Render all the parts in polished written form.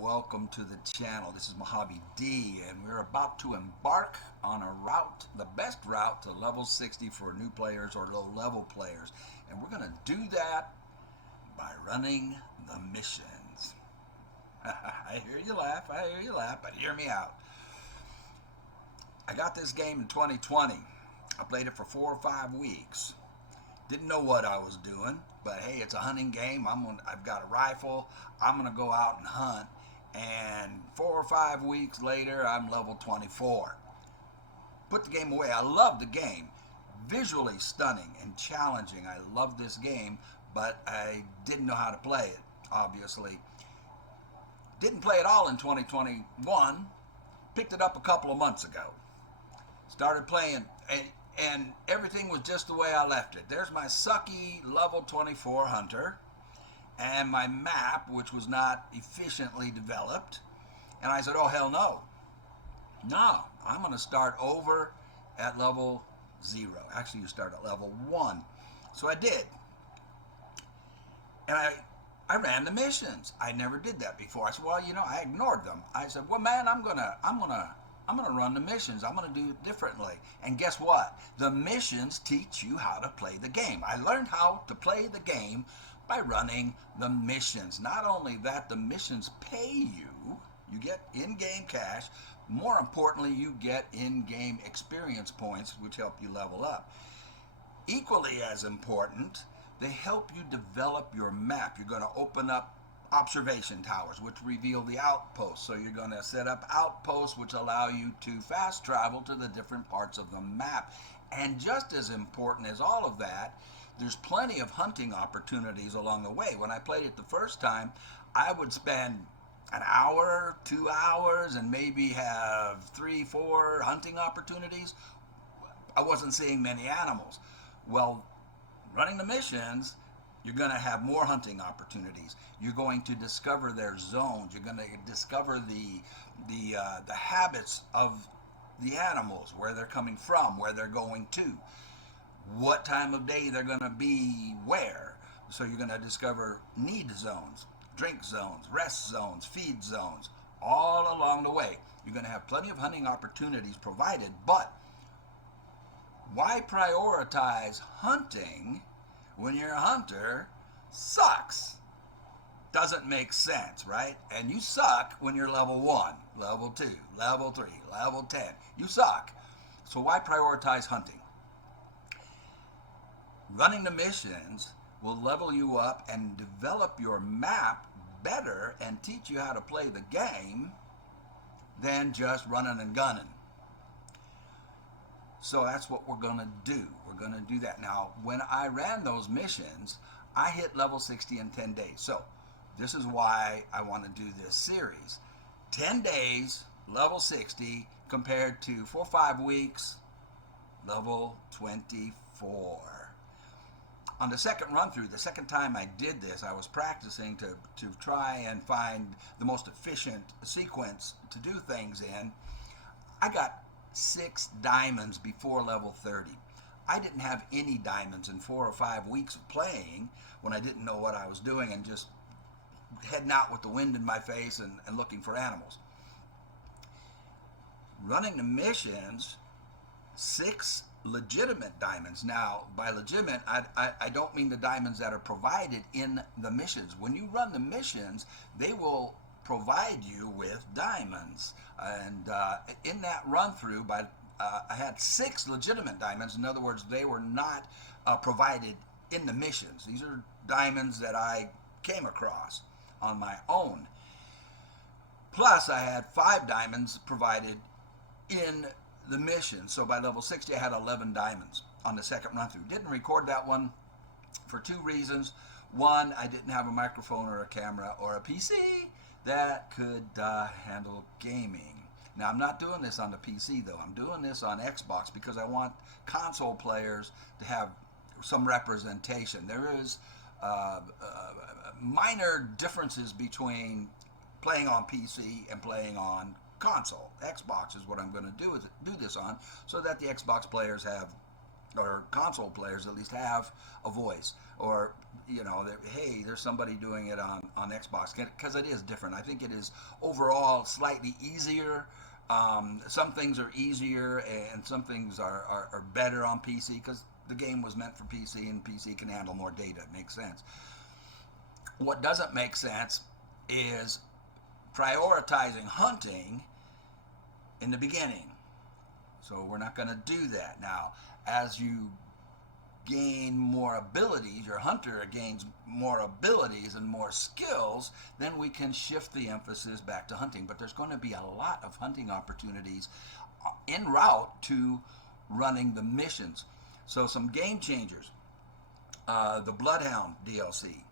welcome to the channel. This is Mojave D, and we're about to embark on a route, the best route to level 60 for new players or low-level players. And we're going to do that by running the missions. I hear you laugh, but hear me out. I got this game in 2020. I played it for 4 or 5 weeks. Didn't know what I was doing, but hey, it's a hunting game. I've got a rifle. I'm gonna go out and hunt. And 4 or 5 weeks later, I'm level 24. Put the game away. I love the game. Visually stunning and challenging. I love this game, but I didn't know how to play it, obviously. Didn't play it all in 2021. Picked it up a couple of months ago. Started playing, and everything was just the way I left it. There's my sucky level 24 hunter and my map, which was not efficiently developed. And I said, oh, hell no. No, I'm going to start over at level 0. Actually, you start at level 1. So I did. And I ran the missions. I never did that before. I said, well, I ignored them. I said, well, man, I'm gonna run the missions. I'm gonna do it differently. And guess what? The missions teach you how to play the game. I learned how to play the game by running the missions. Not only that, the missions pay you. You get in-game cash. More importantly, you get in-game experience points, which help you level up. Equally as important, they help you develop your map. You're going to open up observation towers, which reveal the outposts. So you're going to set up outposts, which allow you to fast travel to the different parts of the map. And just as important as all of that, there's plenty of hunting opportunities along the way. When I played it the first time, I would spend an hour, 2 hours, and maybe have 3, 4 hunting opportunities. I wasn't seeing many animals. Well, running the missions, you're going to have more hunting opportunities. You're going to discover their zones. You're going to discover the habits of the animals, where they're coming from, where they're going to, what time of day they're going to be where. So you're going to discover need zones, drink zones, rest zones, feed zones, all along the way. You're going to have plenty of hunting opportunities provided, but why prioritize hunting when your hunter sucks? Doesn't make sense, right? And you suck when you're level 1, level 2, level 3, level 10. You suck. So why prioritize hunting? Running the missions will level you up and develop your map better and teach you how to play the game than just running and gunning. So that's what we're going to do. We're going to do that. Now, when I ran those missions, I hit level 60 in 10 days. So this is why I want to do this series. 10 days, level 60, compared to 4 or 5 weeks, level 24. On the second run through, the second time I did this, I was practicing to try and find the most efficient sequence to do things in. I got 6 diamonds before level 30. I didn't have any diamonds in 4 or 5 weeks of playing when I didn't know what I was doing and just heading out with the wind in my face and looking for animals. Running the missions, 6 legitimate diamonds. Now, by legitimate, I don't mean the diamonds that are provided in the missions. When you run the missions, they will provide you with diamonds. And in that run through, I had 6 legitimate diamonds. In other words, they were not provided in the missions. These are diamonds that I came across on my own. Plus, I had 5 diamonds provided in the mission. So by level 60, I had 11 diamonds on the second run through. Didn't record that one for 2 reasons. One, I didn't have a microphone or a camera or a PC that could handle gaming. Now, I'm not doing this on the PC, though. I'm doing this on Xbox because I want console players to have some representation. There is minor differences between playing on PC and playing on console. Xbox is what I'm going to do this on, so that the Xbox players have or console players at least have a voice, or hey, there's somebody doing it on Xbox, because it is different. I think it is overall slightly easier. Some things are easier, and some things are better on PC because the game was meant for PC, and PC can handle more data. It makes sense. What doesn't make sense is prioritizing hunting in the beginning. So we're not going to do that. Now, as you gain more abilities, your hunter gains more abilities and more skills, then we can shift the emphasis back to hunting. But there's going to be a lot of hunting opportunities en route to running the missions. So some game changers. The Bloodhound DLC.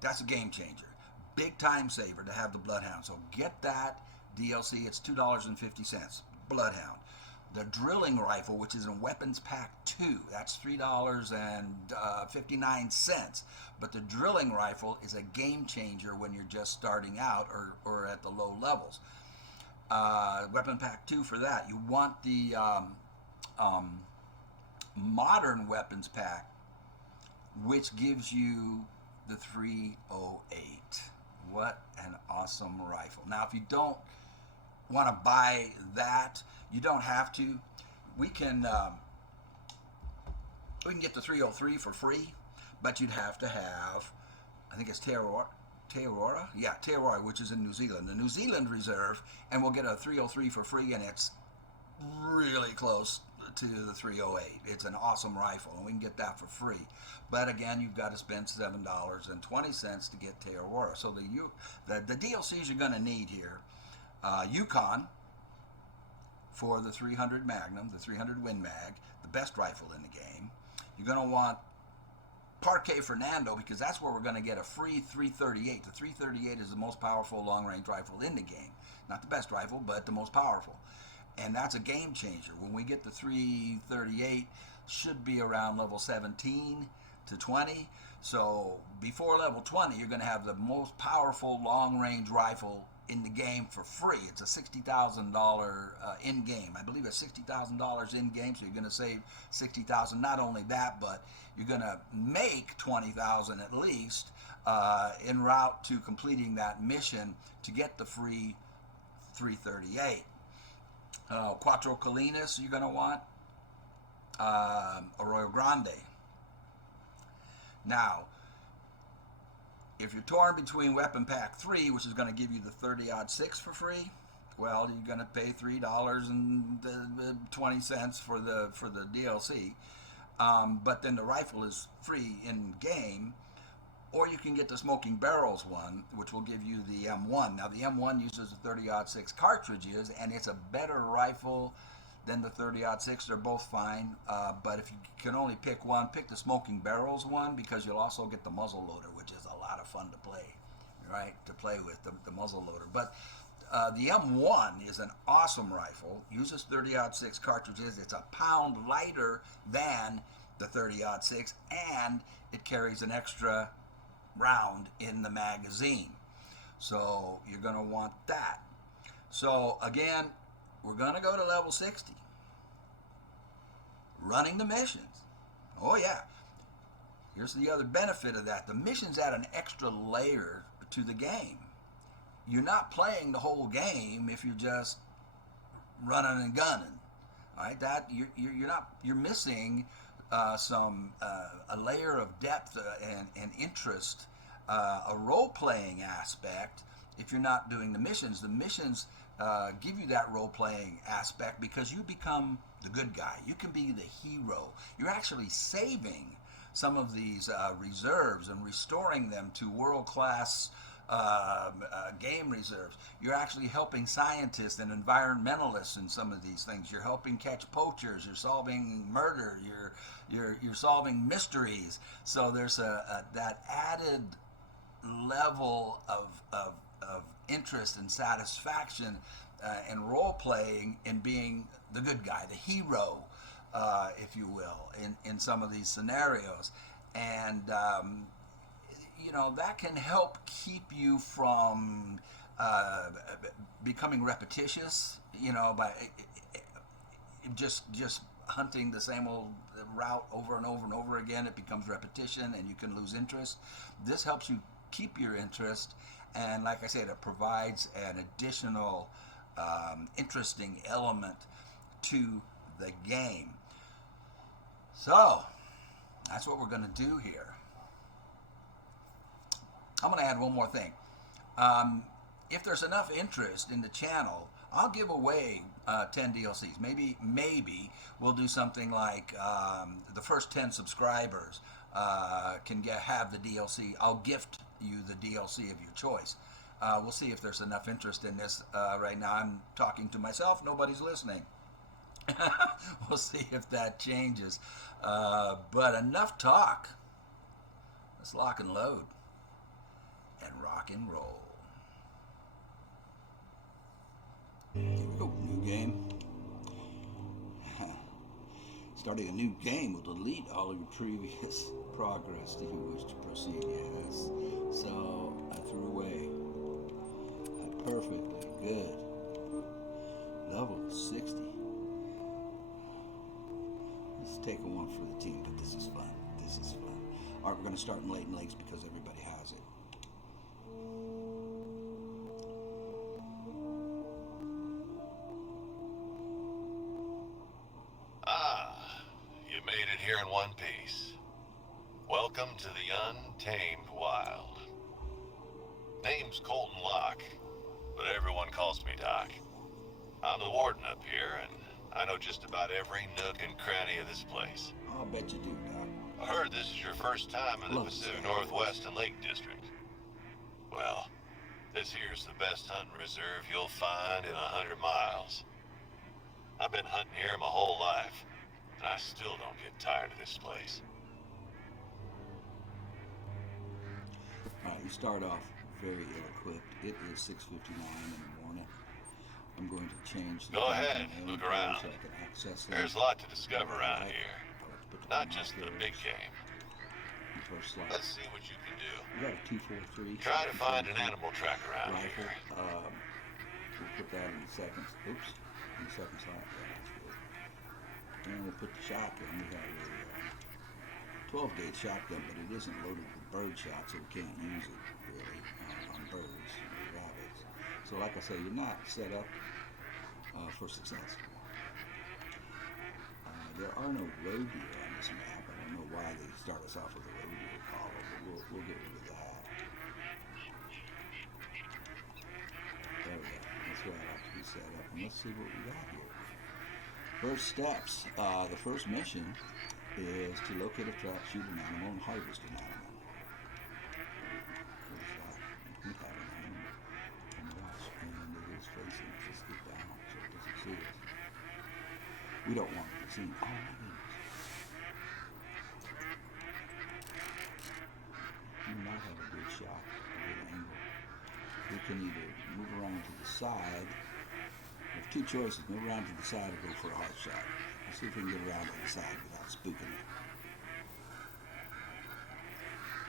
That's a game changer. Big time saver to have the Bloodhound. So get that DLC. It's $2.50. Bloodhound. The drilling rifle, which is in Weapons Pack 2, that's $3.59. But the drilling rifle is a game changer when you're just starting out or at the low levels. Weapon Pack 2 for that. You want the modern Weapons Pack, which gives you the 308. What an awesome rifle. Now, if you don't want to buy that, you don't have to. We can get the 303 for free, but you'd have to have, I think it's Teorora, which is in New Zealand, the New Zealand Reserve, and we'll get a 303 for free, and it's really close to the 308. It's an awesome rifle, and we can get that for free. But again, you've got to spend $7.20 to get Teorora. So the DLCs you're going to need here, Yukon for the 300 Magnum, the 300 Win Mag, the best rifle in the game. You're going to want Parquet Fernando, because that's where we're going to get a free 338. The 338 is the most powerful long-range rifle in the game. Not the best rifle, but the most powerful. And that's a game changer. When we get the 338, should be around level 17 to 20. So before level 20, you're going to have the most powerful long-range rifle in the game for free. It's a $60,000 in-game. I believe it's $60,000 in-game, so you're going to save $60,000. Not only that, but you're going to make $20,000 at least en route to completing that mission to get the free 338. Cuatro Colinas you're going to want. Arroyo Grande. Now, if you're torn between Weapon Pack 3, which is going to give you the 30-06 for free, well, you're going to pay $3.20 for the DLC. But then the rifle is free in game. Or you can get the Smoking Barrels one, which will give you the M1. Now, the M1 uses the 30-06 cartridges, and it's a better rifle than the 30-06. They're both fine, but if you can only pick one, pick the Smoking Barrels one, because you'll also get the muzzle loader, which is a lot of fun to play, right? To play with the muzzle loader. But the M1 is an awesome rifle. Uses 30-06 cartridges. It's a pound lighter than the 30-06, and it carries an extra round in the magazine. So you're going to want that. So again, we're going to go to level 60. Running the missions. Oh yeah. Here's the other benefit of that. The missions add an extra layer to the game. You're not playing the whole game if you're just running and gunning. All right, that you're missing a layer of depth and interest, a role-playing aspect if you're not doing the missions. The missions give you that role-playing aspect because you become the good guy. You can be the hero. You're actually saving some of these reserves and restoring them to world-class game reserves. You're actually helping scientists and environmentalists in some of these things. You're helping catch poachers. You're solving murder. You're solving mysteries. So there's that added level of interest and satisfaction and role playing in being the good guy, the hero, if you will, in some of these scenarios. And that can help keep you from becoming repetitious, by just hunting the same old route over and over and over again. It becomes repetition and you can lose interest. This helps you keep your interest, and like I said, it provides an additional interesting element to the game. So that's what we're going to do here. I'm going to add one more thing. If there's enough interest in the channel, I'll give away 10 DLCs. Maybe we'll do something like the first 10 subscribers can have the DLC. I'll gift you the DLC of your choice. We'll see if there's enough interest in this. Right now I'm talking to myself. Nobody's listening. We'll see if that changes. But enough talk. Let's lock and load and rock and roll. Oh, new game. Starting a new game will delete all of your previous progress. Do you wish to proceed? Yes. So I threw away. Perfectly good. Level 60. Let's take a one for the team, but this is fun. This is fun. All right, we're going to start in Latent Lakes because everybody has it. You made it here in one piece. Welcome to the untamed wild. Name's Colton Locke, but everyone calls me Doc. I'm the warden up here, and I know just about every nook and cranny of this place. I'll bet you do, Doc. I heard this is your first time in the Pacific Northwest and Lake District. Well, this here's the best hunting reserve you'll find in 100 miles. I've been hunting here my whole life, and I still don't get tired of this place. Alright, you start off very ill-equipped. It is 6:59 in the morning. I'm going to change the... Go ahead, look around. So I can access it. There's a lot to discover around here. Not just the big game. Let's see what you can do. We got a 243. Try to find an animal track around rifle. here. We'll put that in the second. Oops, in the second slot. Yeah, that's good. And we'll put the shotgun. We have a 12-gauge shotgun, but it isn't loaded with bird shot, so we can't use it really on birds or rabbits. So, like I say, you're not set up for success. There are no roe deer on this map. I don't know why they start us off with a roe deer collar, but we'll get rid of that. There we go. That's where I have to be set up. And let's see what we got here. First steps. The first mission is to locate a trap, shoot an animal, and harvest an animal. We have an animal. And watch. And it is facing us. Let's get down so it doesn't see us. We don't want it to see. Oh my goodness. Do not have a good shot, a good angle. We can either move around to the side. We have two choices: move around to the side or go for a hard shot. Let's see if we can get around to the side without spooking it.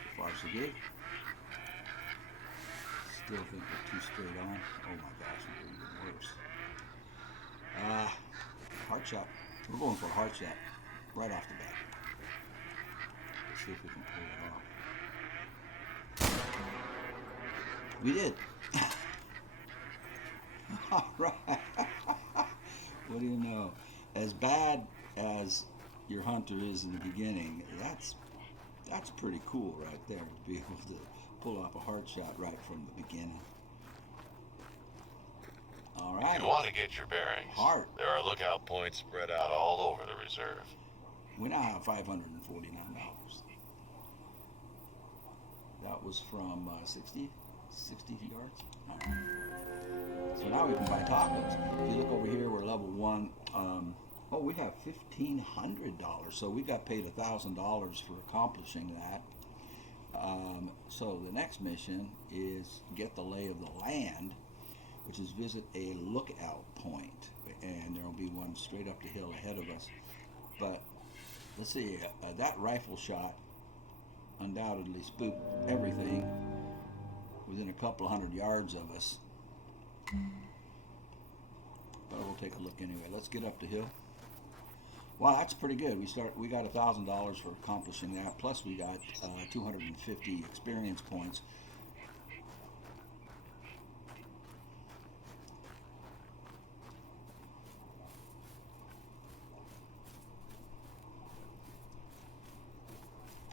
So far, so good. Still think we're too straight on. Oh my gosh, we're doing even worse. Hard shot. We're going for a hard shot right off the bat. Let's see if we can pull it off. We did. All right. What do you know? As bad as your hunter is in the beginning, that's pretty cool right there, to be able to pull off a hard shot right from the beginning. All right. If you want to get your bearings, Heart. there are lookout points spread out all over the reserve. We now have $549. That was from 60 yards. All right. So now we can buy tacos. If you look over here, we're level 1. We have $1,500. So we got paid $1,000 for accomplishing that. So the next mission is get the lay of the land, which is visit a lookout point, and there will be one straight up the hill ahead of us. But let's see, that rifle shot undoubtedly spooked everything within a couple of 100 yards of us. But we'll take a look anyway. Let's get up the hill Well, that's pretty good. We got $1,000 for accomplishing that. Plus, we got 250 experience points.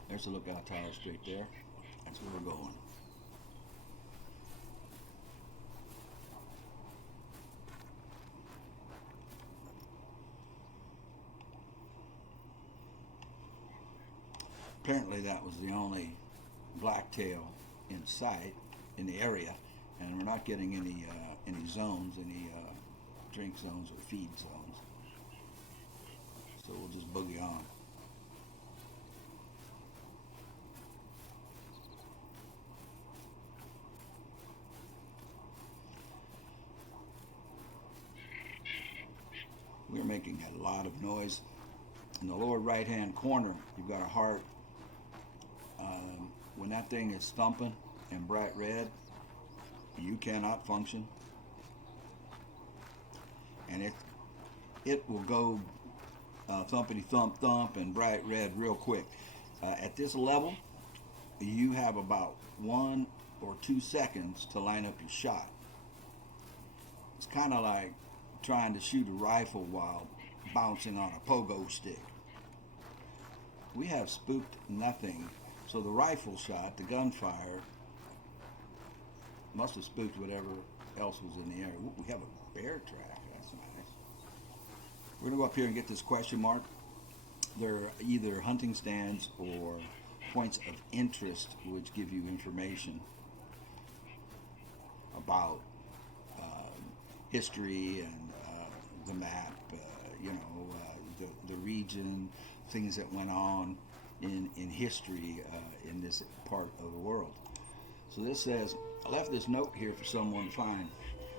There's the lookout tower straight there. That's where we're going. Apparently, that was the only blacktail in sight in the area, and we're not getting any zones, any drink zones or feed zones. So we'll just boogie on. We're making a lot of noise. In the lower right hand corner, you've got a heart. When that thing is thumping and bright red, you cannot function. And it will go thumpity thump thump and bright red real quick. At this level, you have about 1 or 2 seconds to line up your shot. It's kind of like trying to shoot a rifle while bouncing on a pogo stick. We have spooked nothing, so the rifle shot, the gunfire, must have spooked whatever else was in the area. Ooh, we have a bear track. That's nice. We're gonna go up here and get this question mark. They're either hunting stands or points of interest, which give you information about history and the map, the region, things that went on in history in this part of the world. So this says, I left this note here for someone to find.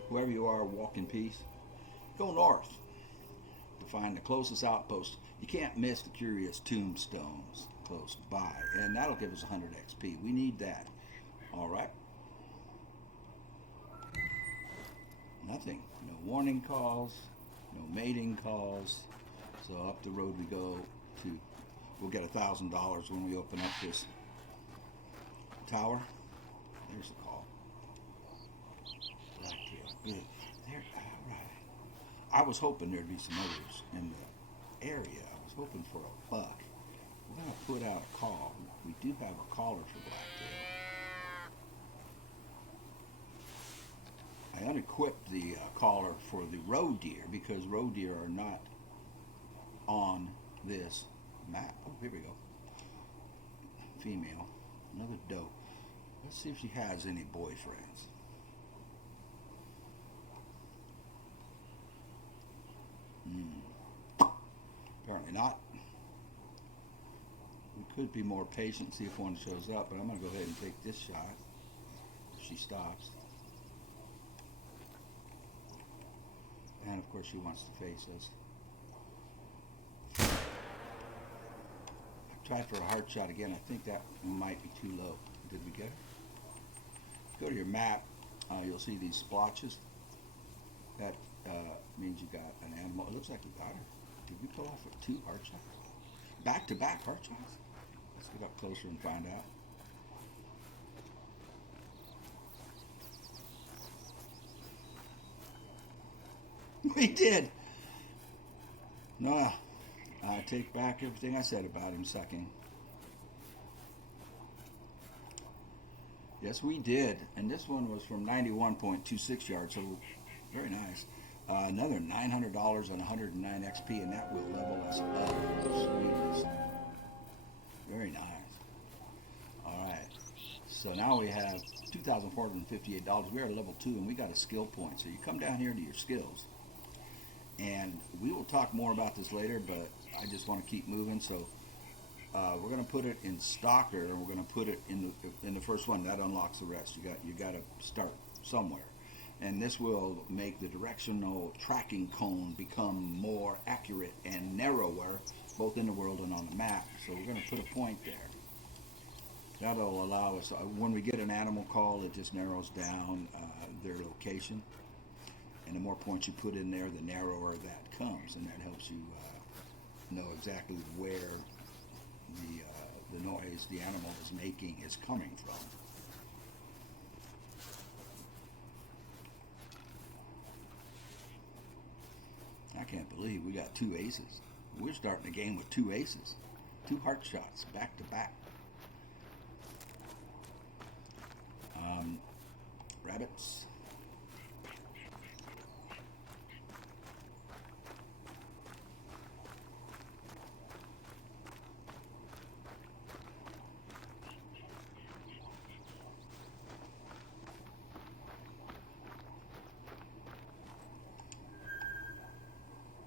Whoever you are, walk in peace. Go north to find the closest outpost. You can't miss the curious tombstones close by, and that'll give us 100 XP. We need that. All right. Nothing. No warning calls, no mating calls. So up the road we go to. We'll get $1,000 when we open up this tower. There's the call. Blacktail. Good. There. All right. I was hoping there'd be some others in the area. I was hoping for a buck. We're going to put out a call. We do have a caller for blacktail. I unequipped the caller for the roe deer because roe deer are not on this map. Oh, here we go. Female. Another doe. Let's see if she has any boyfriends. Apparently not. We could be more patient, see if one shows up, but I'm going to go ahead and take this shot if she stops. And of course she wants to face us. I tried for a hard shot again. I think that might be too low. Did we get it? Go to your map. You'll see these splotches. That means you got an animal. It looks like we got her. Did we pull off with 2 hard shots? Back-to-back hard shots? Let's get up closer and find out. We did. No, I take back everything I said about him sucking. Yes, we did. And this one was from 91.26 yards, so very nice. Another $900 and 109 XP, and that will level us up. Sweetness. Very nice. All right. So now we have $2,458. We are at level 2, and we got a skill point. So you come down here to your skills. And we will talk more about this later, but I just want to keep moving. So we're going to put it in Stalker, and we're going to put it in the first one. That unlocks the rest. You got to start somewhere, and this will make the directional tracking cone become more accurate and narrower, both in the world and on the map. So we're going to put a point there. That'll allow us. When we get an animal call, it just narrows down their location. And the more points you put in there, the narrower that comes, and that helps you know exactly where the noise the animal is making is coming from. I can't believe we got 2 aces. We're starting the game with 2 aces, 2 heart shots back to back. Rabbits.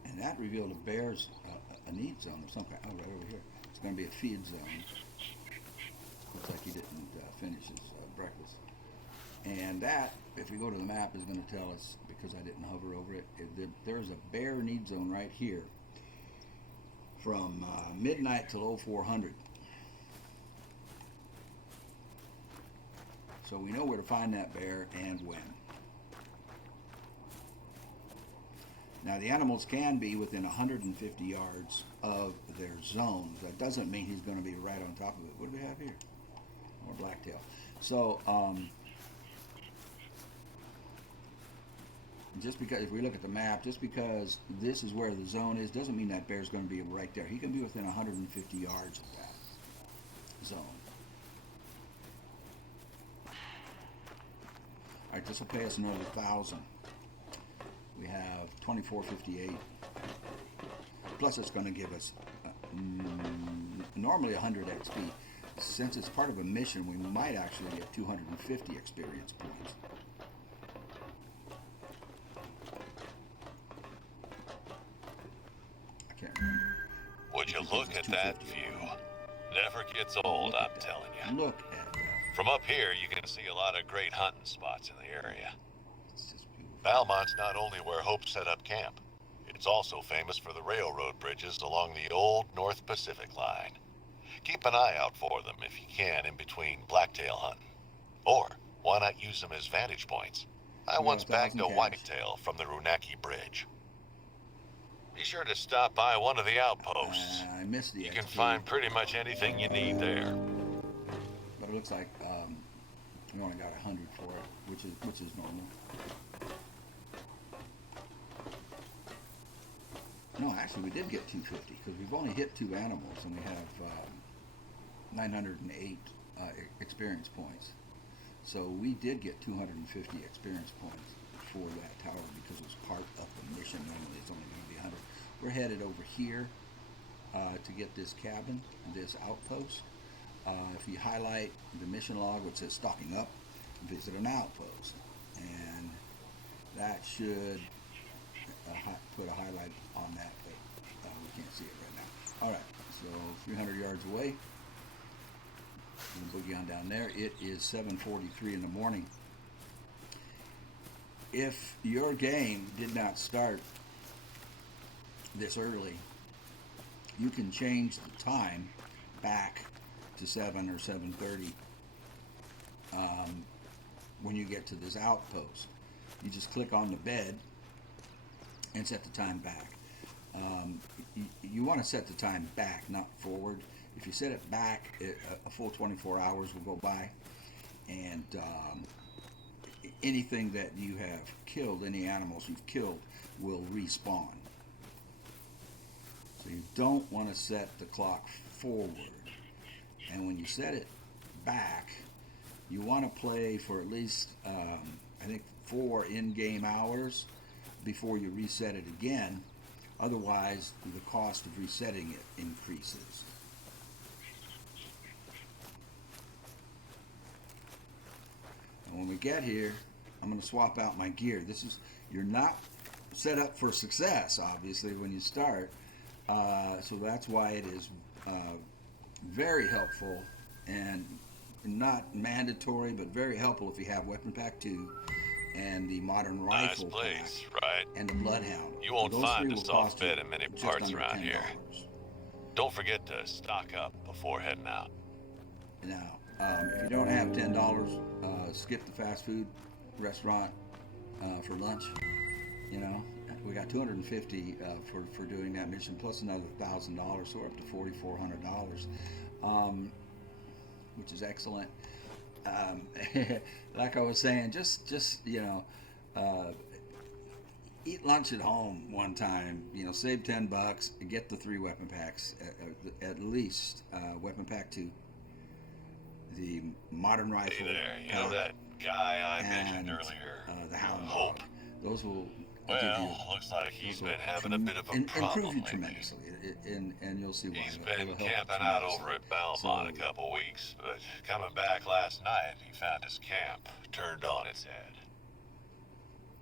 And that revealed a bear's a need zone of some kind. Oh, right over here. It's going to be a feed zone. Looks like he didn't finish his breakfast. And that, if we go to the map, is going to tell us, because I didn't hover over it, there's a bear need zone right here from midnight till 0400. So we know where to find that bear and when. Now the animals can be within 150 yards of their zones. That doesn't mean he's going to be right on top of it. What do we have here? More blacktail. So just because, if we look at the map, just because this is where the zone is, doesn't mean that bear's going to be right there. He can be within 150 yards of that zone. All right, this will pay us another 1,000. We have 2458. Plus, it's going to give us normally 100 XP. Since it's part of a mission, we might actually get 250 experience points. I can't remember. Would you look at that view? Never gets old, I'm telling you. Look at that. From up here, you can see a lot of great hunting spots in the area. It's just beautiful. Valmont's not only where Hope set up camp, it's also famous for the railroad bridges along the old North Pacific line. Keep an eye out for them if you can in between blacktail hunting. Or, why not use them as vantage points? I once bagged a whitetail from the Runaki Bridge. Be sure to stop by one of the outposts. I missed the You XP, can find pretty much anything you need there. but it looks like we only got 100 for it, which is normal. No, actually, we did get 250 because we've only hit 2 animals and we have 908 experience points. So we did get 250 experience points for that tower because it was part of the mission. Normally, it's only going to be 100. We're headed over here to get this cabin, this outpost. If you highlight the mission log, which says stocking up, visit an outpost, and that should put a highlight on that, but we can't see it right now. All right, so 300 yards away, we'll boogie on down there. It is 7:43 in the morning. If your game did not start this early, you can change the time back to 7 or 7:30 when you get to this outpost. You just click on the bed and set the time back. You want to set the time back, not forward. If you set it back, a full 24 hours will go by, and anything that you have killed, any animals you've killed, will respawn. So you don't want to set the clock forward. And when you set it back, you want to play for at least, I think, 4 in-game hours before you reset it again. Otherwise, the cost of resetting it increases. And when we get here, I'm going to swap out my gear. You're not set up for success, obviously, when you start. So that's why it is very helpful and not mandatory, but very helpful if you have Weapon Pack 2 and the Modern Rifle Nice place, Pack right? and the Bloodhound. You won't Those find three a will soft cost you bed in many just parts under around $10. here. Don't forget to stock up before heading out. Now, if you don't have $10, skip the fast food restaurant for lunch. You know, we got 250 for doing that mission, plus another $1,000, so we're up to $4,400, which is excellent. Um, like I was saying, just uh, eat lunch at home one time. Save $10, get the 3 weapon packs at least. Weapon pack 2, the modern Hey rifle there, you know pack, that guy I mentioned and earlier? the hound Hope. dog. Those will give you. Well, looks like he's Those will been having a bit of a improve problem you lately. tremendously, and you'll see why. He's It'll been help camping out tremendously. over at Belmont So, a couple weeks, but coming back last night, he found his camp turned on its head.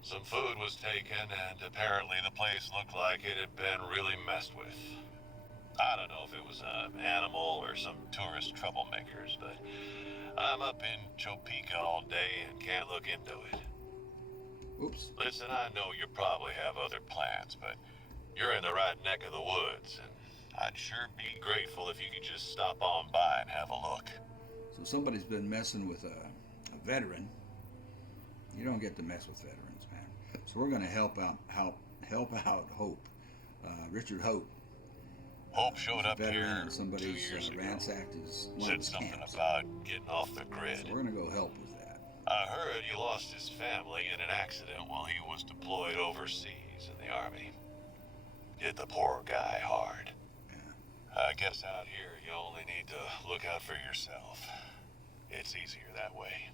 Some food was taken, and apparently the place looked like it had been really messed with. I don't know if it was an animal or some tourist troublemakers, but I'm up in Topeka all day and can't look into it. oops. Listen, I know you probably have other plans, but you're in the right neck of the woods, and I'd sure be grateful if you could just stop on by and have a look. So somebody's been messing with a veteran. You don't get to mess with veterans, man. So we're going to help out Hope, Richard Hope. Hope showed He's a up veteran, here and 2 somebody's years ago. ransacked one of Said his something camps. about getting off the So grid. we're going to go help with that. I heard he lost his family in an accident while he was deployed overseas in the army. Hit the poor guy hard. Yeah. I guess out here you only need to look out for yourself. It's easier that way.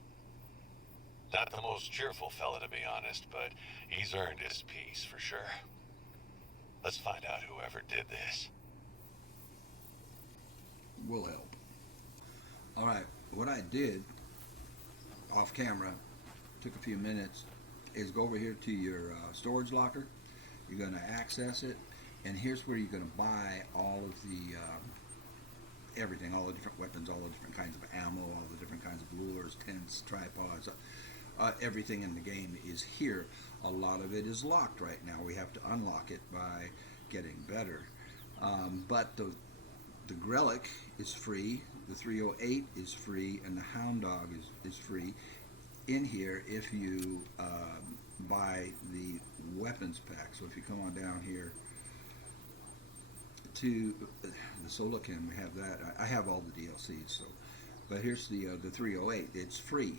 Not the most cheerful fella, to be honest, but he's earned his peace for sure. Let's find out whoever did this. We'll help. All right. What I did off camera, took a few minutes, is go over here to your storage locker. You're going to access it, and here's where you're going to buy all of the everything, all the different weapons, all the different kinds of ammo, all the different kinds of lures, tents, tripods. Everything in the game is here. A lot of it is locked right now. We have to unlock it by getting better. But the Grelic is free, the 308 is free, and the Hound Dog is free in here if you buy the weapons pack. So if you come on down here to the Solo Cam, we have that. I have all the DLCs. So, but here's the 308. It's free,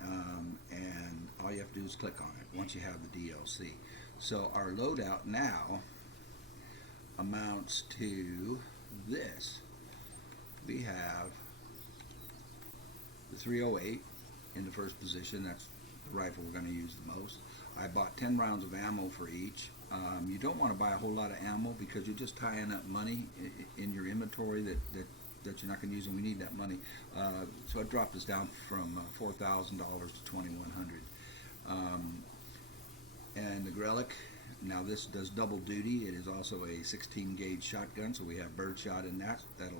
and all you have to do is click on it once you have the DLC. So our loadout now amounts to this. We have the 308 in the first position. That's the rifle we're going to use the most. I bought 10 rounds of ammo for each. You don't want to buy a whole lot of ammo because you're just tying up money in your inventory that you're not going to use, and we need that money. So I dropped this down from $4,000 to $2,100. And the Grelic, now this does double duty. It is also a 16 gauge shotgun, so we have birdshot in that. That'll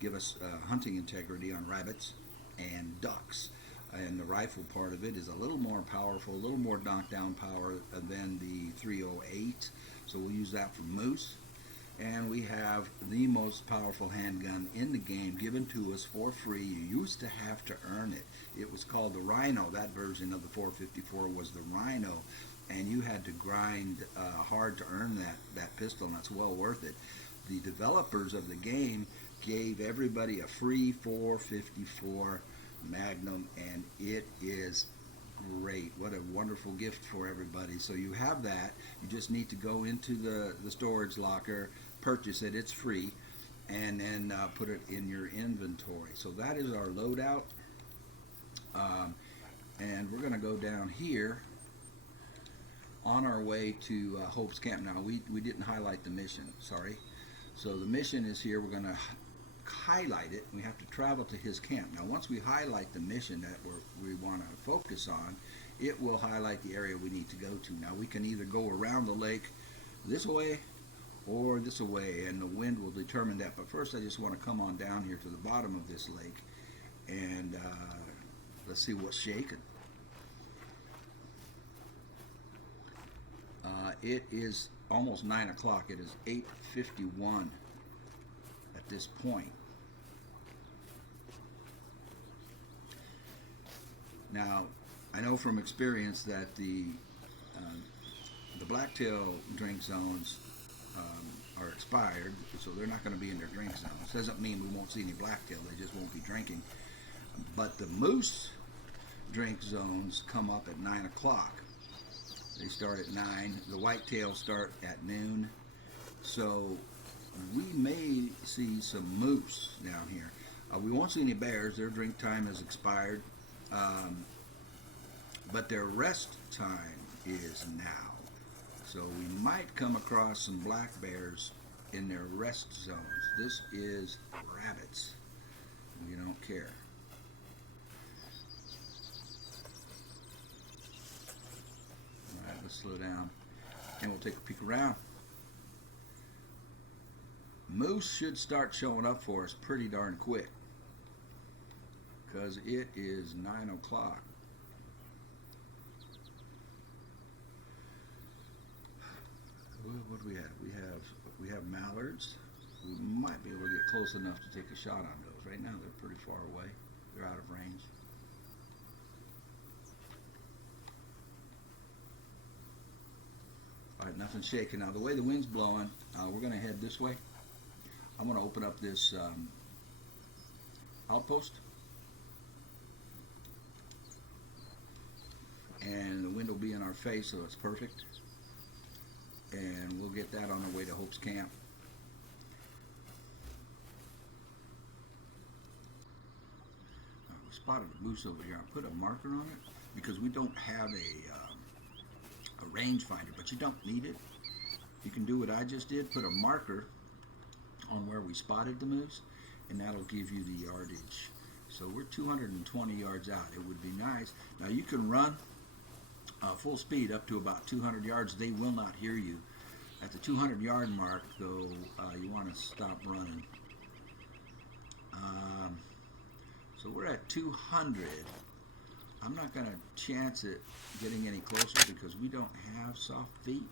give us hunting integrity on rabbits and ducks. And the rifle part of it is a little more powerful, a little more knockdown power than the 308. So we'll use that for moose. And we have the most powerful handgun in the game given to us for free. You used to have to earn it. It was called the Rhino. That version of the 454 was the Rhino. And you had to grind hard to earn that pistol, and that's well worth it. The developers of the game gave everybody a free 454 Magnum, and it is great. What a wonderful gift for everybody. So you have that. You just need to go into the storage locker, purchase it. It's free, and then put it in your inventory. So that is our loadout. And we're going to go down here on our way to Hope's Camp. Now, we didn't highlight the mission, sorry. So the mission is here. We're going to highlight it. We have to travel to his camp. Now, once we highlight the mission that we want to focus on, it will highlight the area we need to go to. Now, we can either go around the lake this way or this way, and the wind will determine that. But first, I just want to come on down here to the bottom of this lake, and let's see what's shaking. It is almost 9 o'clock. It is 8:51 at this point. Now, I know from experience that the The blacktail drink zones are expired, so they're not going to be in their drink zones. Doesn't mean we won't see any blacktail; they just won't be drinking. But the moose drink zones come up at 9 o'clock. They start at 9. The whitetails start at noon. So we may see some moose down here. We won't see any bears. Their drink time is expired. But their rest time is now. So we might come across some black bears in their rest zones. This is rabbits. We don't care. All right, let's slow down and we'll take a peek around. Moose should start showing up for us pretty darn quick because it is 9 o'clock. What do we have? We have mallards. We might be able to get close enough to take a shot on those. Right now they're pretty far away. They're out of range. All right, nothing's shaking. Now the way the wind's blowing, we're going to head this way. I'm going to open up this outpost. And the wind will be in our face, so it's perfect. And we'll get that on our way to Hope's Camp. We spotted a moose over here. I put a marker on it because we don't have a rangefinder, but you don't need it. You can do what I just did, put a marker on where we spotted the moose, and that'll give you the yardage. So we're 220 yards out. It would be nice. Now you can run full speed up to about 200 yards. They will not hear you. At the 200 yard mark, though, you want to stop running. So we're at 200. I'm not going to chance it getting any closer because we don't have soft feet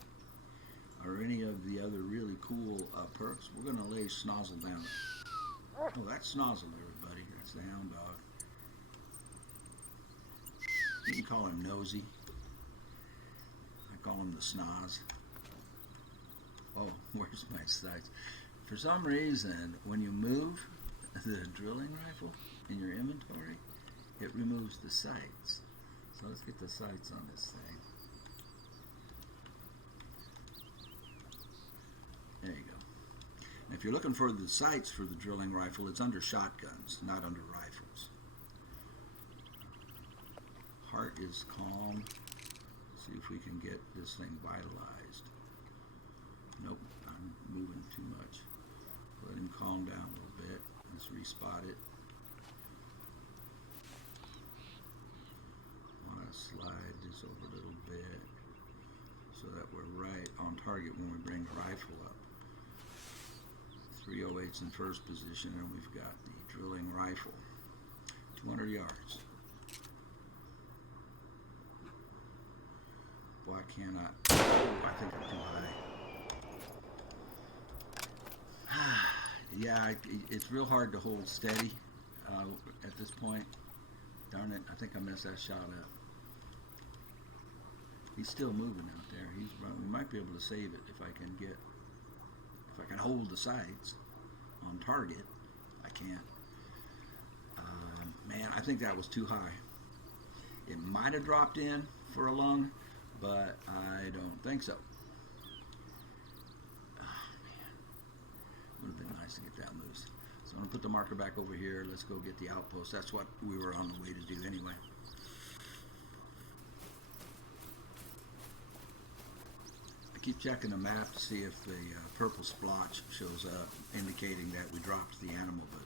or any of the other really cool perks. We're going to lay Snozzle down. Oh, that's Snozzle, everybody. That's the hound dog. You can call him Nosy. I call him the Snoz. Oh, where's my sights? For some reason, when you move the drilling rifle in your inventory, it removes the sights. So let's get the sights on this thing. There you go. And if you're looking for the sights for the drilling rifle, it's under shotguns, not under rifles. Heart is calm. See if we can get this thing vitalized. Nope, I'm moving too much. Let him calm down a little bit. Let's respot it. I want to slide this over a little bit so that we're right on target when we bring the rifle up. 308's in first position, and we've got the drilling rifle. 200 yards. Why can't I? Oh, I think I'm too high. Yeah, it's real hard to hold steady at this point. Darn it, I think I messed that shot up. He's still moving out there. He's running. We might be able to save it if I can hold the sights on target. I can't. Man, I think that was too high. It might have dropped in for a lung, but I don't think so. Oh, man. Would have been nice to get that loose. So I'm going to put the marker back over here. Let's go get the outpost. That's what we were on the way to do anyway. I keep checking the map to see if the purple splotch shows up, indicating that we dropped the animal, but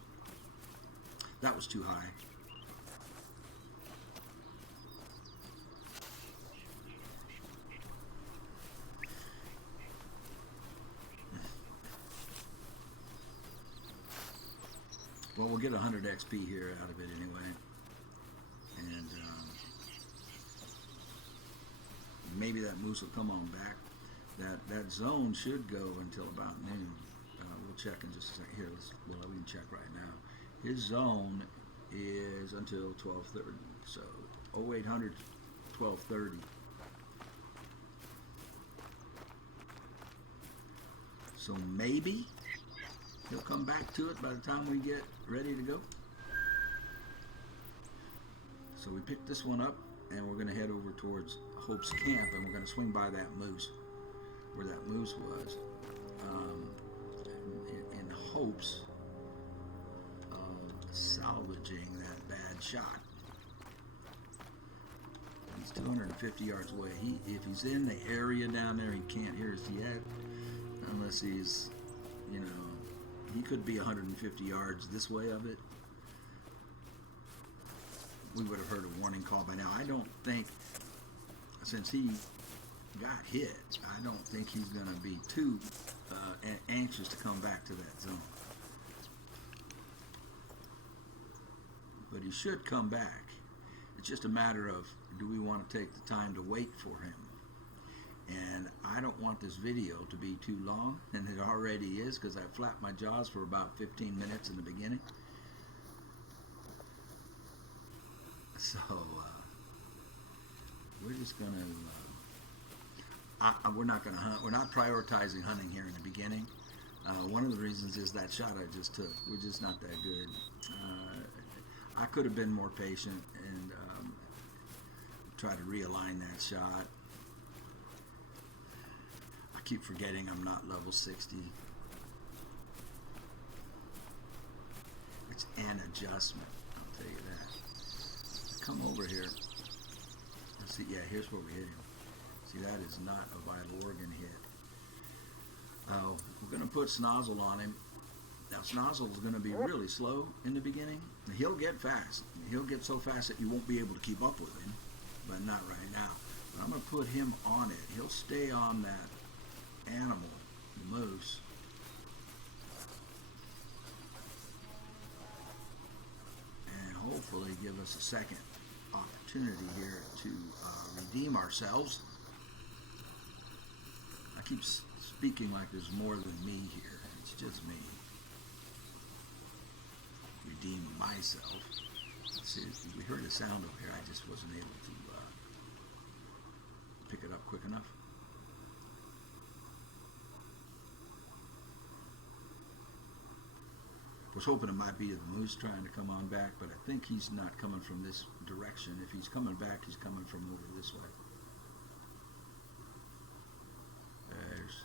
that was too high. Well, we'll get 100 XP here out of it anyway. And maybe that moose will come on back. That zone should go until about noon. We'll check in just a second. Here, we can check right now. His zone is until 12:30. So 0800 12:30. So maybe he'll come back to it by the time we get ready to go. So we picked this one up, and we're going to head over towards Hope's camp, and we're going to swing by that moose, where that moose was, in hopes of salvaging that bad shot. He's 250 yards away. If he's in the area down there, he can't hear us yet, unless he's, you know, he could be 150 yards this way of it. We would have heard a warning call by now. I don't think, since he got hit, I don't think he's going to be too anxious to come back to that zone. But he should come back. It's just a matter of, do we want to take the time to wait for him? And I don't want this video to be too long, and it already is, because I flapped my jaws for about 15 minutes in the beginning. So we're just gonna we're not gonna hunt. We're not prioritizing hunting here in the beginning. One of the reasons is that shot I just took. We're just not that good. I could have been more patient and try to realign that shot. I keep forgetting I'm not level 60. It's an adjustment, I'll tell you that. Come over here. Let's see, yeah, here's where we hit him. See, that is not a vital organ hit. We're going to put Snozzle on him. Now, Snozzle is going to be really slow in the beginning. He'll get fast. He'll get so fast that you won't be able to keep up with him, but not right now. But I'm going to put him on it. He'll stay on that animal, the moose. And hopefully give us a second opportunity here to redeem ourselves. I keep speaking like there's more than me here. It's just me. Redeem myself. See, we heard a sound over here. I just wasn't able to pick it up quick enough. Was hoping it might be the moose trying to come on back, but I think he's not coming from this direction. If he's coming back, he's coming from over this way. There's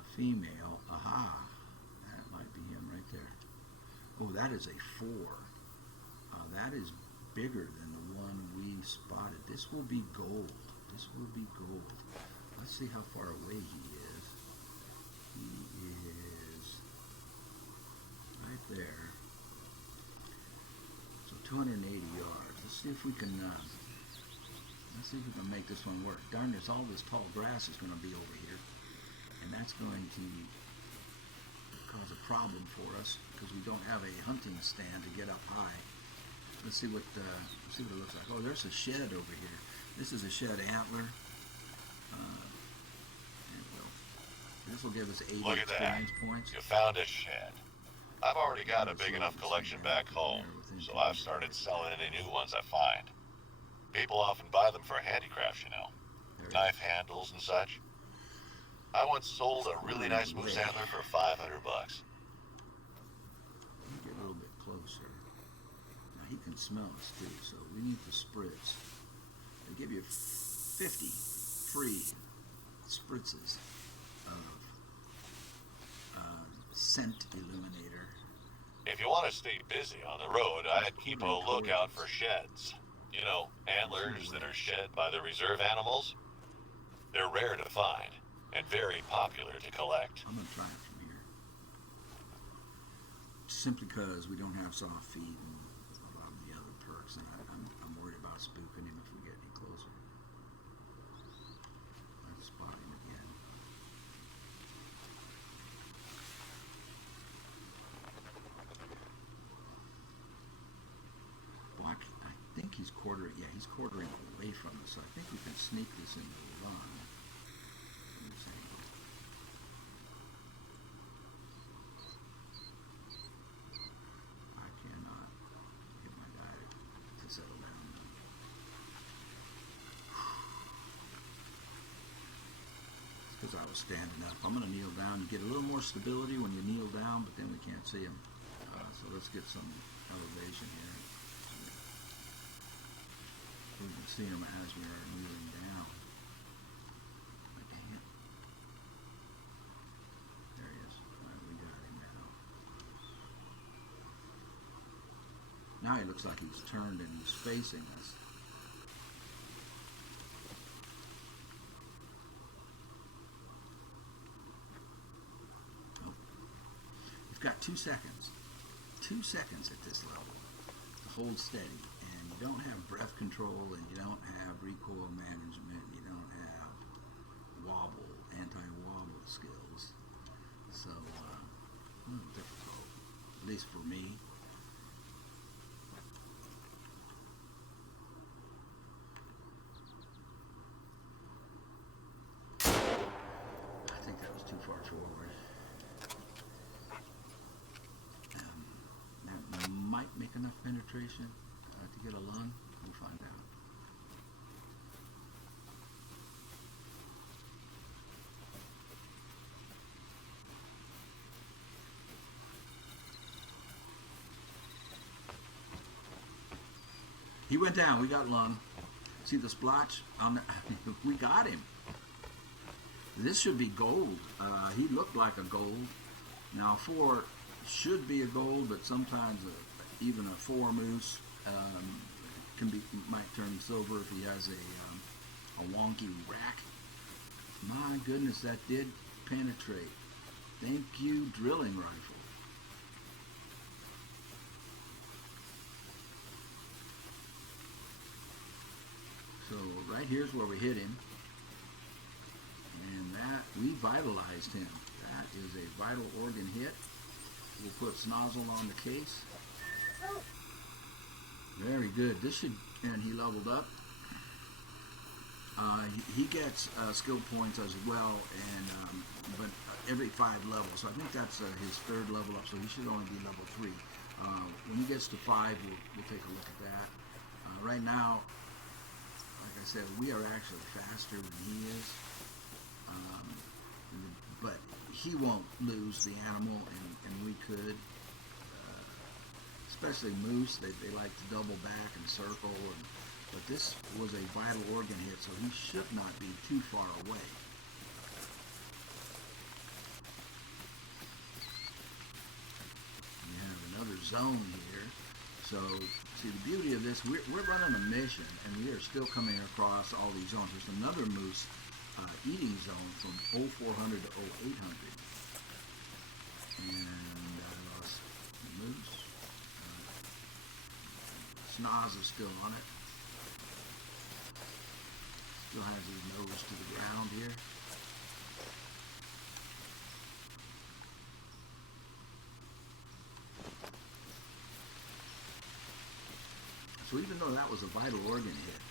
a female. Aha! That might be him right there. Oh, that is a 4. That is bigger than the one we spotted. This will be gold. This will be gold. Let's see how far away he is. He is right there. So 280 yards. Let's see if we can make this one work. Darn, there's all this tall grass is going to be over here, and that's going to cause a problem for us because we don't have a hunting stand to get up high. Let's see what it looks like. Oh, there's a shed over here. This is a shed antler. This will give us 80 Look at experience that. points. You found a shed. I've already got a big enough collection back home, so I've started selling any new ones I find. People often buy them for handicrafts, you know. Knife handles and such. I once sold a really nice moose antler for $500. Get a little bit closer. Now he can smell us too, so we need the spritz. They give you 50 free spritzes of scent illuminator. If you want to stay busy on the road, I'd keep a lookout for sheds. You know, antlers that are shed by the reserve animals. They're rare to find and very popular to collect. I'm going to try it from here. Simply because we don't have soft feet and a lot of the other perks, and I'm worried about spooking him if we get any closer. Let's spot him again. Well, I think he's quartering. Yeah, he's quartering away from us. So I think we can sneak this in the run. I cannot get my guy to settle down. It's because I was standing up. I'm going to kneel down. You get a little more stability when you kneel down, but then we can't see them. So let's get some elevation here. We can see them as we are kneeling down. I can't. There he is. All right, we got him now. Now he looks like he's turned and he's facing us. Oh. You've got 2 seconds. 2 seconds at this level to hold steady. And you don't have breath control, and you don't have recoil management, you don't have wobble, anti-wobble skills. So, a little difficult, at least for me. I think that was too far forward. That might make enough penetration to get a lung. We'll find out. He went down. We got lung. See the splotch on the, we got him. This should be gold. He looked like a gold. Now 4 should be a gold, but sometimes even a 4 moose might turn silver if he has a wonky rack. My goodness, that did penetrate. Thank you, drilling rifle. So right here's where we hit him, and that revitalized him. That is a vital organ hit. We'll put snozzle on the case. Very good. This should, and he leveled up. He gets skill points as well, and but every 5 levels. So I think that's his 3rd level up. So he should only be level 3. When he gets to 5, we'll take a look at that. Right now, like I said, we are actually faster than he is, but he won't lose the animal, and we could. Especially moose, they like to double back and circle, but this was a vital organ hit, so he should not be too far away. We have another zone here. So, see, the beauty of this, we're running a mission, and we are still coming across all these zones. There's another moose eating zone from 0400 to 0800. And I lost the moose. Snoz is still on it. Still has his nose to the ground here. So even though that was a vital organ hit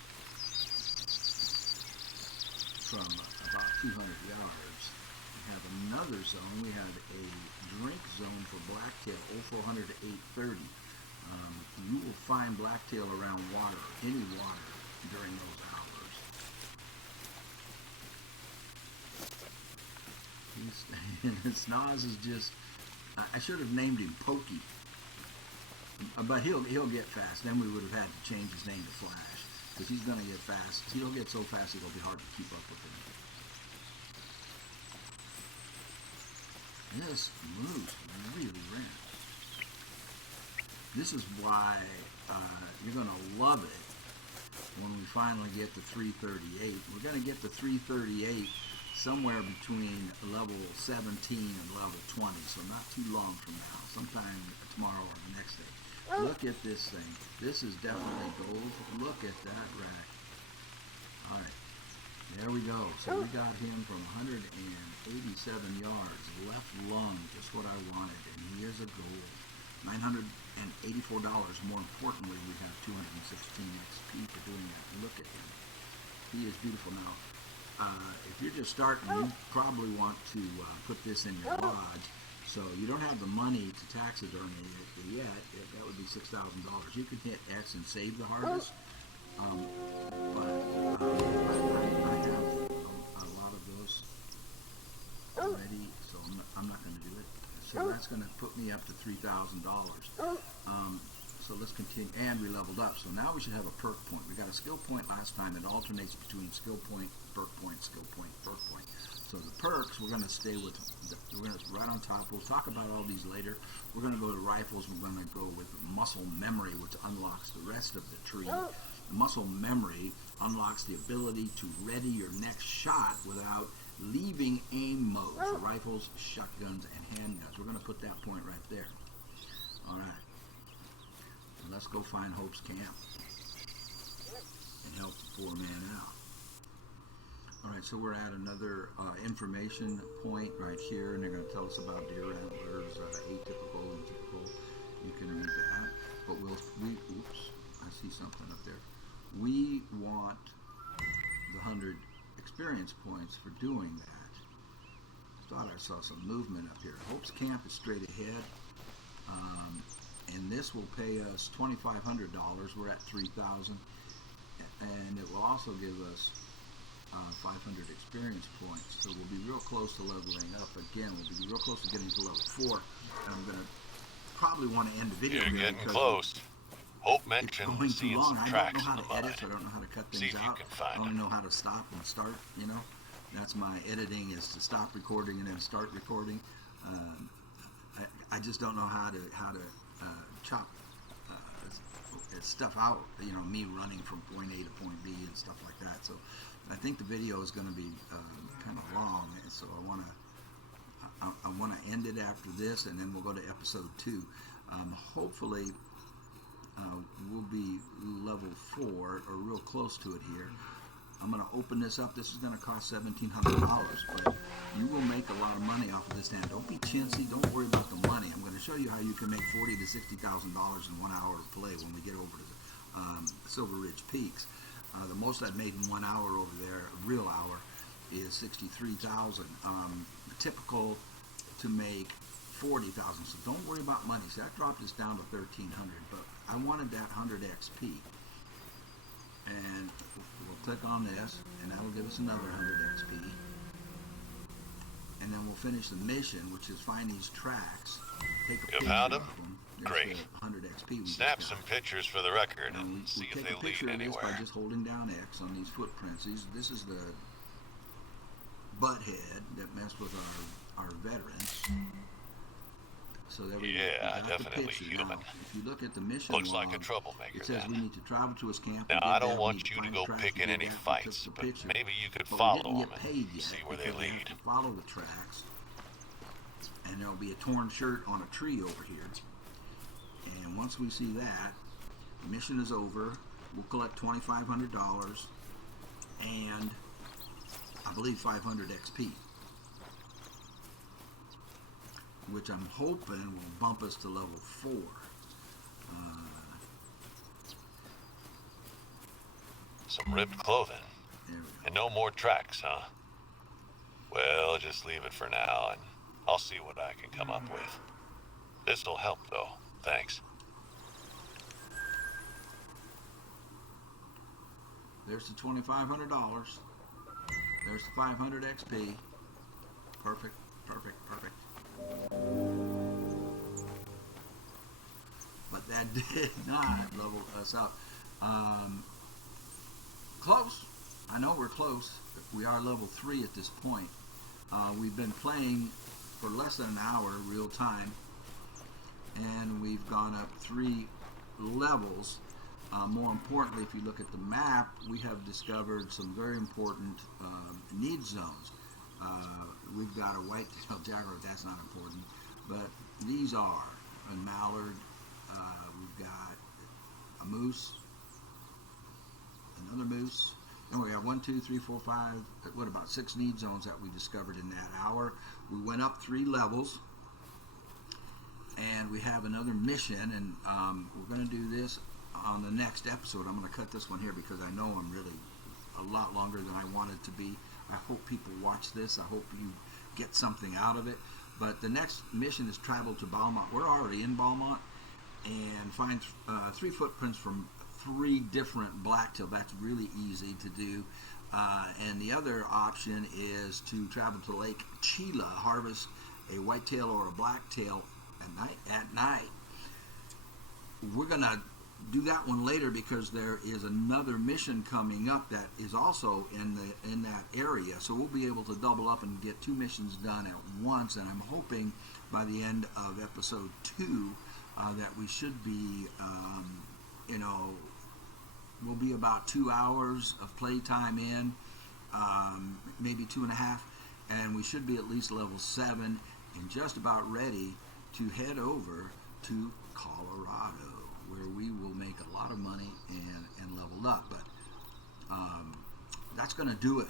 from about 200 yards, we have another zone. We have a drink zone for blacktail, 0400 to 830. You will find blacktail around water, any water, during those hours. Snoz is just, I should have named him Pokey, but he'll get fast. Then we would have had to change his name to Flash, because he's going to get fast. He'll get so fast it'll be hard to keep up with him. This moose really ran. This is why you're going to love it when we finally get to 338. We're going to get to 338 somewhere between level 17 and level 20, so not too long from now, sometime tomorrow or the next day. Look at this thing. This is definitely gold. Look at that rack. All right, there we go. So we got him from 187 yards, left lung, just what I wanted, and he is a gold. $984. More importantly, we have 216 XP for doing that. Look at him. He is beautiful. Now, if you're just starting, you probably want to put this in your lodge. So you don't have the money to taxidermy it yet. That would be $6,000. You can hit X and save the harvest. But I have a lot of those. that's going to put me up to $3,000. So let's continue, and we leveled up. So now we should have a perk point. We got a skill point last time. It alternates between skill point, perk point, skill point, perk point. So the perks, we're going to stay with, we're going to right on top. We'll talk about all these later. We're going to go to rifles. We're going to go with muscle memory, which unlocks the rest of the tree. The muscle memory unlocks the ability to ready your next shot without leaving aim mode for rifles, shotguns, and handguns. We're going to put that point right there. All right. Let's go find Hope's camp and help the poor man out. All right, so we're at another information point right here, and they're going to tell us about deer antlers, atypical and typical. You can read that, but oops, I see something up there. We want the 100 experience points for doing that. I thought I saw some movement up here. Hope's camp is straight ahead. And this will pay us $2,500. We're at $3,000, and it will also give us 500 experience points. So we'll be real close to leveling up again. We'll be real close to getting to level 4. And I'm gonna probably want to end the video. You're here getting close. Hope it's mentioned going too seeing long. some I don't tracks know how in to the mud. edit. So I don't know how to cut See things if you out. can find I only them. know how to stop and start. You know, that's my editing, is to stop recording and then start recording. I just don't know how to chop stuff out, you know, me running from point A to point B and stuff like that. So I think the video is going to be kind of long, and so I want to end it after this, and then we'll go to episode 2. Hopefully we'll be level 4 or real close to it here. I'm going to open this up. This is going to cost $1,700, but you will make a lot of money off of this stand. Don't be chintzy. Don't worry about the money. I'm going to show you how you can make $40,000 to $60,000 in 1 hour of play when we get over to the Silver Ridge Peaks. The most I've made in 1 hour over there, a real hour, is 63,000. Typical to make 40,000. So don't worry about money. So that dropped us down to 1,300, but I wanted that 100 XP. And we'll click on this, and that'll give us another 100 XP. And then we'll finish the mission, which is find these tracks, take a You picture found of them? them. Great. The 100 XP we Snap just some got. pictures for the record And and we see if take they a picture lead of this by anywhere. just holding down X on these footprints. This is the butthead that messed with our veterans. So there we Yeah, got definitely the picture. human. Now, if you look at the mission Looks like a log, troublemaker it says then. we need to travel to his camp. Now, We did I don't that. We want need to you to find go tracks. pick We in did any that. We took fights, the but picture. maybe you could But follow we didn't them get paid and yet see where they because we have lead. to follow the tracks. And there'll be a torn shirt on a tree over here. And once we see that, the mission is over. We'll collect $2,500 and I believe 500 XP, which I'm hoping will bump us to level 4. Some ripped clothing. There we go. And no more tracks, huh? Well, just leave it for now, and I'll see what I can come up with. This'll help, though. Thanks. There's the $2,500. There's the 500 XP. Perfect, perfect, perfect. But that did not level us up. Close. I know we're close. We are level 3 at this point. We've been playing for less than an hour, real time, and we've gone up 3 levels. More importantly, if you look at the map, we have discovered some very important need zones. We've got a white-tailed jaguar, that's not important, but these are a mallard, we've got a moose, another moose, and we have 1, 2, 3, 4, 5, what about 6 need zones that we discovered in that hour. We went up 3 levels, and we have another mission, and we're going to do this on the next episode. I'm going to cut this one here because I know I'm really a lot longer than I wanted to be. I hope people watch this. I hope you get something out of it. But the next mission is travel to Beaumont. We're already in Beaumont, and find 3 footprints from 3 different blacktail. That's really easy to do. And the other option is to travel to Lake Chila, harvest a whitetail or a blacktail At night. We're gonna do that one later because there is another mission coming up that is also in that area. So we'll be able to double up and get two missions done at once. And I'm hoping by the end of episode 2 that we should be, we'll be about 2 hours of playtime in, maybe 2.5, and we should be at least level 7 and just about ready to head over to Colorado, where we will make a lot of money and level up. But that's going to do it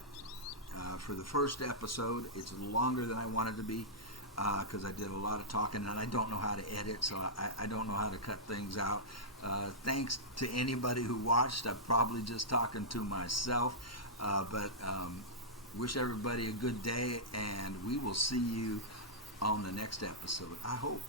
for the first episode. It's longer than I wanted to be because I did a lot of talking, and I don't know how to edit, so I don't know how to cut things out. Thanks to anybody who watched. I'm probably just talking to myself, but wish everybody a good day, and we will see you on the next episode. I hope.